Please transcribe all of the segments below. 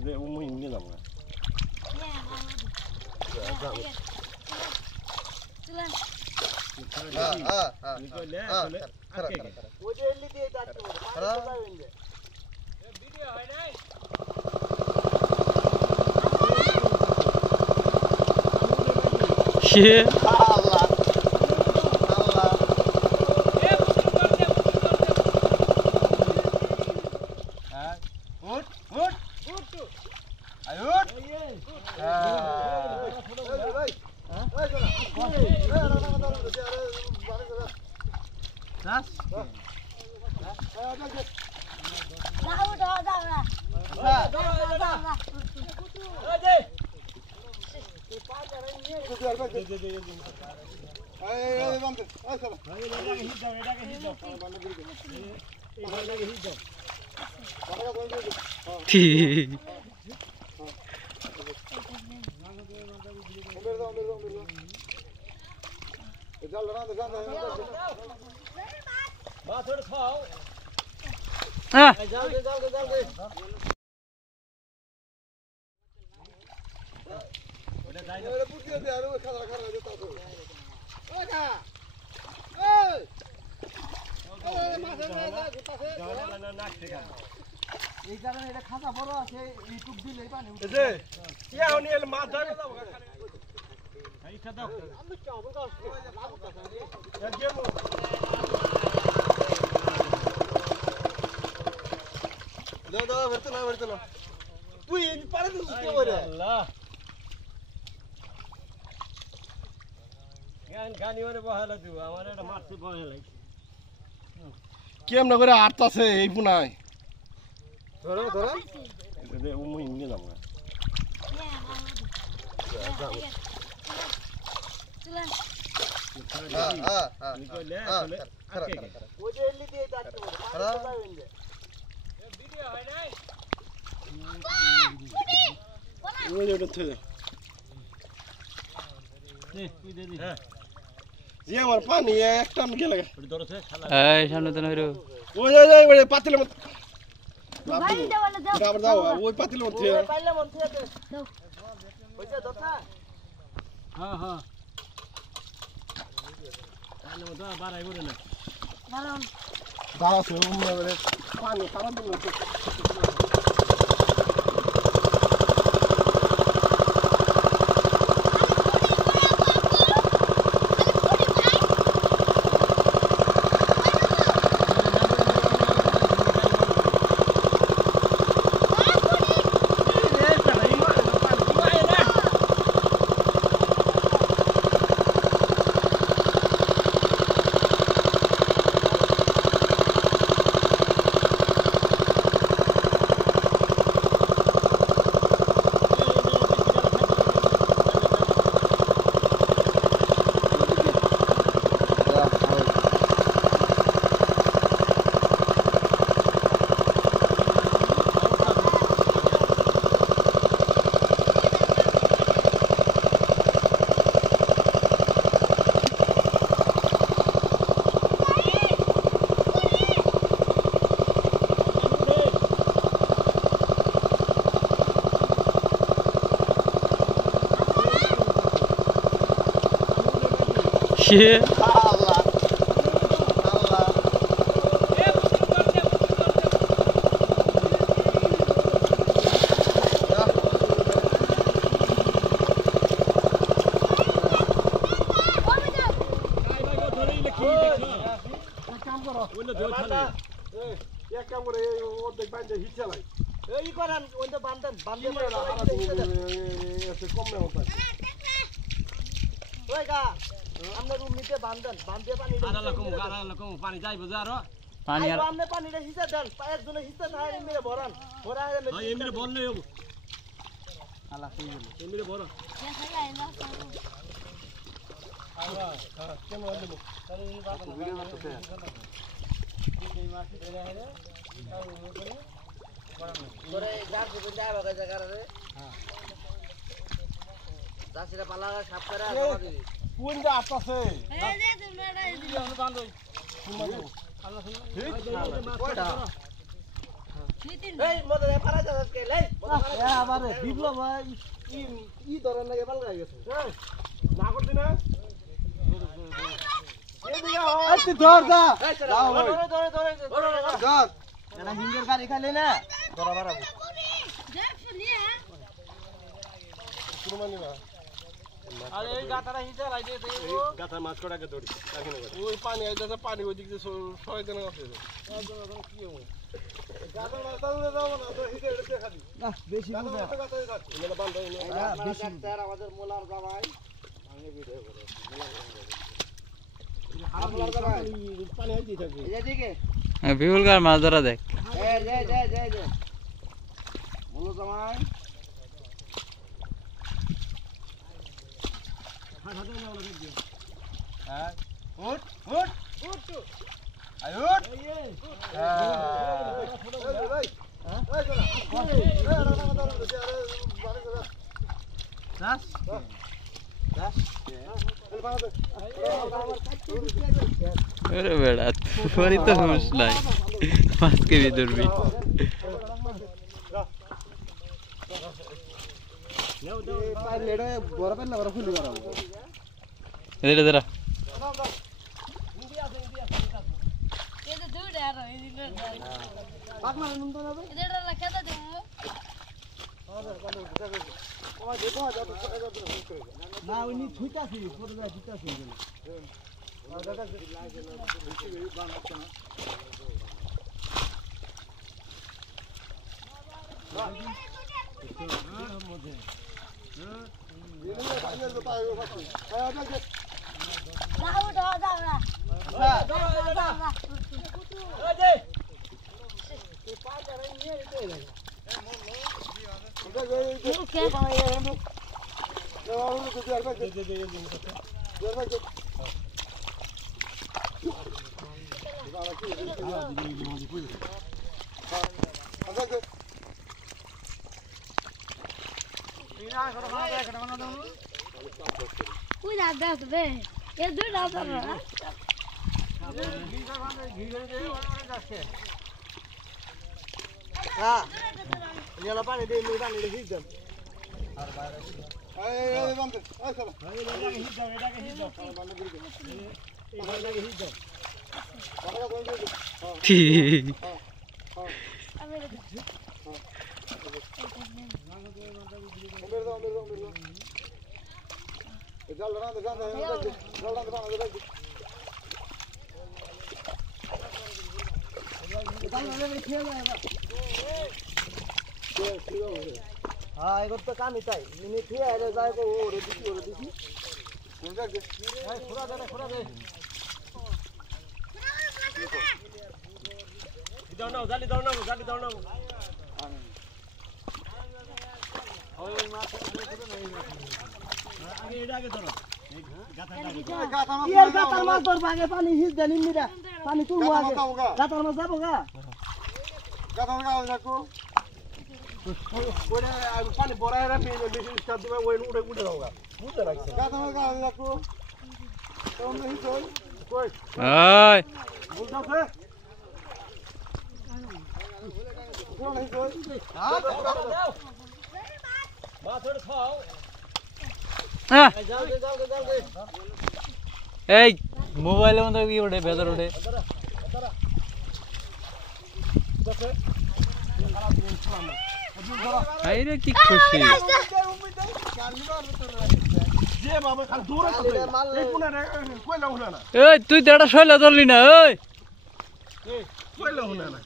Để uống mình như lòng này. কেমন করে আটতাছে এই পুনায় ধরো ধরো দে ও মুই নিয়ে যাব না ওই যে এলি দিয়ে যাচ্ছে ভিডিও হয় নাই ওই যে উঠছে নে তুই দে দি হ্যাঁ জি আমার পানি একটা আমি গেলে ধরছে এই সামনে তো নইরো ওই ওই পাতিলে মত ভাই দাও দাও দাও ওই পাতিলে মত ওই পাইলে মত দাও ওইটা দতা হ্যাঁ হ্যাঁ পাইলে মত বাড়াই বলে না ভালো দাও সে উমরা করে পানি সারা দিন Yeah. Allah. Allah. এক কাম করে অর্ধেক বান্ধে হিট চালাই এই করেন ওইটা বান্ধেন বান্ধে কম না হতো ওই গা আমরা রুম নিতে বান্ধেন বান্ধে পানি আড়া রকম পানি যাইবো যা আর পানি আর আমরা পানিটা হিসা দেন পায়ের জন্য হিসা থাকে মেরে ভরান ভরা হয় এমরে বল নই হবো আলা কই গেল এমরে ভরা আলা হ্যাঁ কেমন হলো তাহলে এই বাবা ভিডিও করতে এই মাছ ধরে আইরে তাও করে করে যার দিকে যায় বাগা জায়গা রে হ্যাঁ দাসিরা পালাগা সাফ করে আসবা দিবি কোন যা আসছে এই যে তোমরা এই দিন বান্ধই শুনমাতো আল্লাহ শুন ঠিক কয়টা এই মদরে পারা যাচ্ছে লাই বাবারে বিপ্লব ভাই ই ধরেন লাগে পাল গায় গেছে না করতে না তুই ধর যা ধরে ধর এটা হিঙ্গের গাড়ি খাইলে না ধরা বাড়াবো আরে এই গাটারা হিজা লাগে দে ও গাটা মাছ কড়াকে দড়ি রাখেন ওই পানি আইতাছে পানি ওই দিক দিয়ে শয়তান আছে কি হবে গাটা মাছ দাও দাও না তো হিজা এটা খাবি না বেশি না গাটা গাটা এটা বান্ধ না বেশি আমাদের মোলার বাবাই আমি ভিডিও করে মোলার বাবাই পানি আইতে থাকে এদিকে বিপুল কার মাছ ধরা দেখ যে মোলা জামাই উঠ আয় উঠ अरे बेड़ा तुम्हारी तो समझ लाई मास के भी दूर भी इधर इधर না উনি ছুটাছি পড়বে ছুটাছি हाँ एक तो काम ही था मिनी थी ऐसे जाए को वो रेडी थी मुझे खुरा दे দাও না জালি দাও না ওই মাছ আগে এটা আগে ধরো গাতার মাছ ধরবা আগে পানি হিজ দেন ইমিরা পানি তুলবো আগে গাতার মাছ যাবো গা গাতার গাও দেখো ওরে পানি বড়ায় রে বেশি স্টার দিবা ওই উড়ে দাও গা বুঝতে লাগছে গাতার গাও দেখো তোমরা হি কই ओए বুঝতাছে কোন হি কই হ্যাঁ দাও মাছ ওরে খাও যাও দে ए मोबाइल में तो ये उड़े बेदर उड़े आई रे की खुशी যে বাবা খালি দৌড়া তো এই কোনা রে কইলা হলো না ए तू तेरा শৈলা ধরলি না ওই কইলা হলো না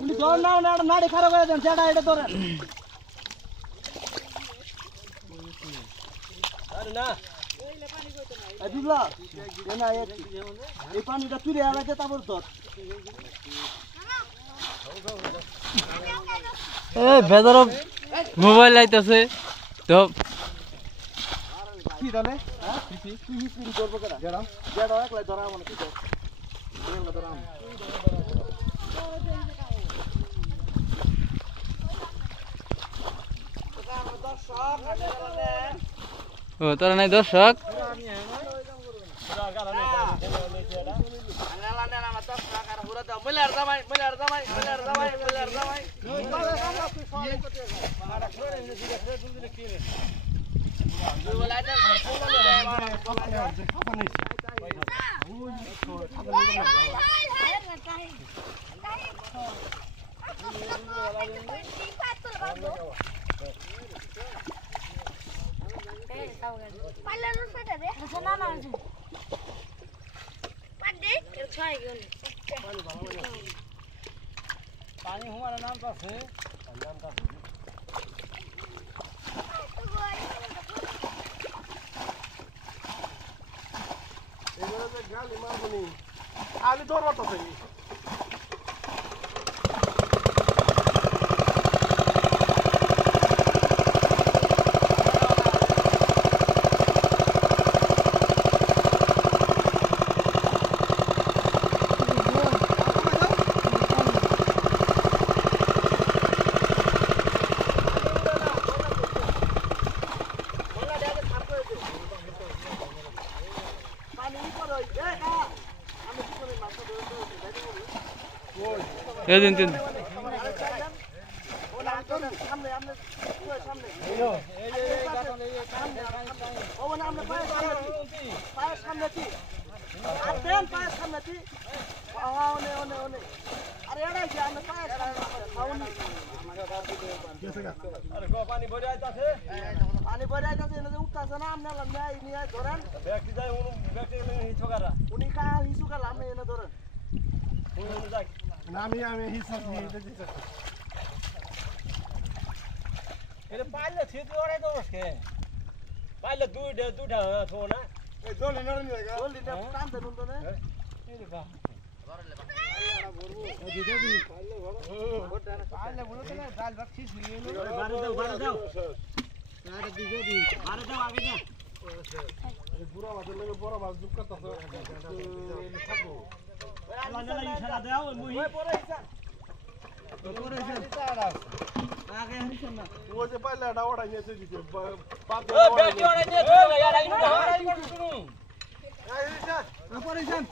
উনি ধর নাও না নাড়ি খারাপ হয়ে দেন সেটা এটা ধরেন আরে না এই বিপ্লব না এই পানিটা তুলে আলাদা তারপর ধর ए बेदर मोबाइल आइताছে তো কি জানে হ্যাঁ তুই হিস্ট্রি করব কেডা যেডা একলা ধরা মানে কি কর এগুলা ধরা ও তোরা নাই দর্শক আঙ্গালা নেন আমার 10 টাকা পুরা দাও মইলার জামাই মইলার জামাই মইলার জামাই মইলার জামাই পানি হুমার নাম আছে আমি ধরবো তো এই দিন তিন পানি ভরে আইতাছে উঠতেছে না আপনি ধরেন ব্যক্তি যায় ব্যক্তি হিসুকারা উনি কা হিসুকাল আপনি এনে ধরেন আমি হিসাব নিয়ে এটা পাইলে ঠিক করে দোসকে পাইলে দুইটা থো না এই দলি নরনি লাগা দলি না টান দেন তো না এই বাহ পাইলে বলো তো না ডাল বাক্সি শুনিয়ে লো বারে দাও আরে দিগো দি বারে দাও আগে যা আরে বুড়া মাছ লাগে বড় মাছ দুপ করতেছ থাকো লাগা লাগি সারা দাও মুই পরে ইসা আগে হারিছেন না ও যে পাইলে ডাওড়া নিয়েছে দিতে পাতে ও বেটি ওড়া নিয়েছে यार আইন হারাই করে শুনু এই ইসা পরে যান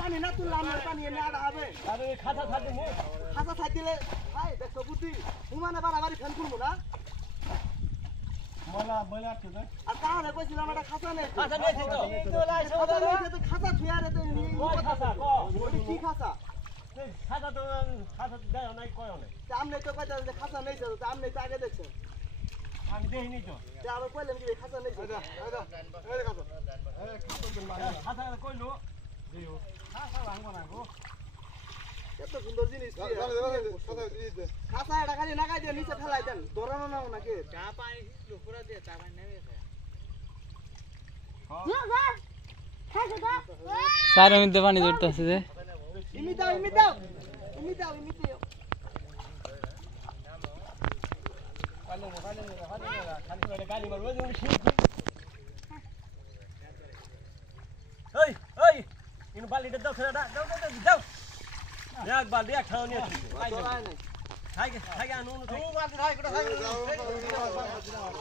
পানি না তুললাম পানি এনে আড়া হবে আরে খাতা থাকে মু খাতা থাকিলে ভাই দেখো বুদ্ধি হুমানে বাড়াবাড়ি ফ্যান করব না মোলা বলা তো আর কানে কইছিলাম এটা খাতা নেই তো খাতা থিয়ারে তো খাতা কি খাতা খাতা তো খাতা দেও নাই কয়ও নাই আমনে তো কইতা যে খাতা নেই তো আমনে তো আগে দেখছেন আমি দেখিনি তো আমি কইলাম যে খাতা নেই তো এই খাতা খাতা কইলো দিও খাতা ভাঙবো না গো কত সুন্দর জিনিস খাতা এটা খালি নাগাই দিয়ে নিচে ফেলাই দেন ধরানো নাও নাকি চা পানি পুরা দিয়ে চা পানি নেবে সারা মধ্যে পানি ধরতেছে যে ইমি দাও খালি গালি মারবো এই ইন বালিটা দাও ছেড়া দাও এক বালতি এক খাও নিয়ে আনু তুই বালতি খাই কোটা খাই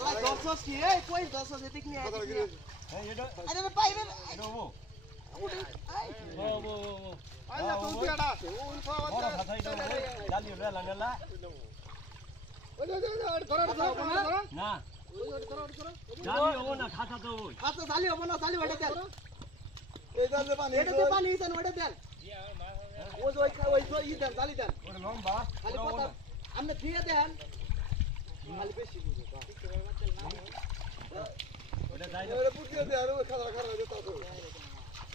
আই 10 কি এই কই 10 এদিক নিয়ে এই এটা আরে পাইবে ও আইলা তুই দিড়া আছে ও খাওয়া গালি রেলা নেলা ওই না জালি হবো না খাতা তো ওই খাতা জালি হবো না জালি ওটা দেন এই জালে পানি এটাতে পানি দেন ওটা দেন ওই ই দেন জালি দেন ওটা লম্বা খালি পাতা আপনি দিয়ে দেন খালি বেশি বুঝো ওটা যাই না ওটা পুটিয়ে দে আর ওই খাতা খারা দে তাতো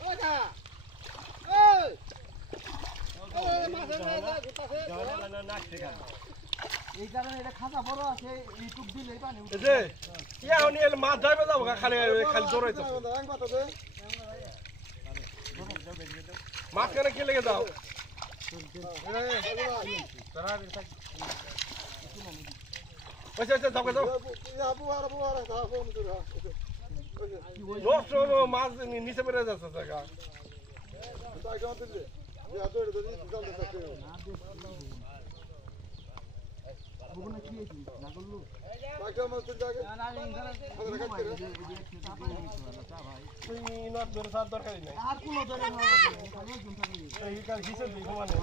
ওটা এই মাছের না গুতাছে না নাক থেকে এই কারণে এটা খাতা বড় আছে ইউটিউব দিলেই পানি উঠে এই যে ইয়া উনি এল মাছ যাবে যাবো খালি দৌড়াইতো মাছ কেন কি লেগে যাও ওই সে যাও যাও নষ্ট হলো মাছ নিচে পড়ে যাচ্ছে জায়গা দরকারই নাই আর কোনো ধরে হিসেবে দিই মানে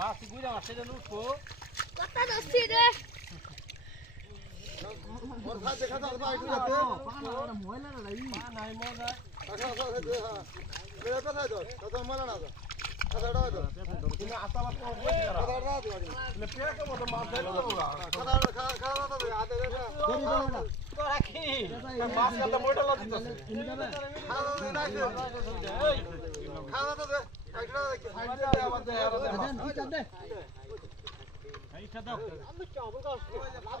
মাছ গুইরা মাছ যেন উঠবো কত দছি রে দেখা যাচ্ছে ময়লা না নাই মজা তুমি আতাবাদ করো পেয়াকে মতো মাছ ধরে মাছ কাটা মোটা লাগতেছে খাওয়া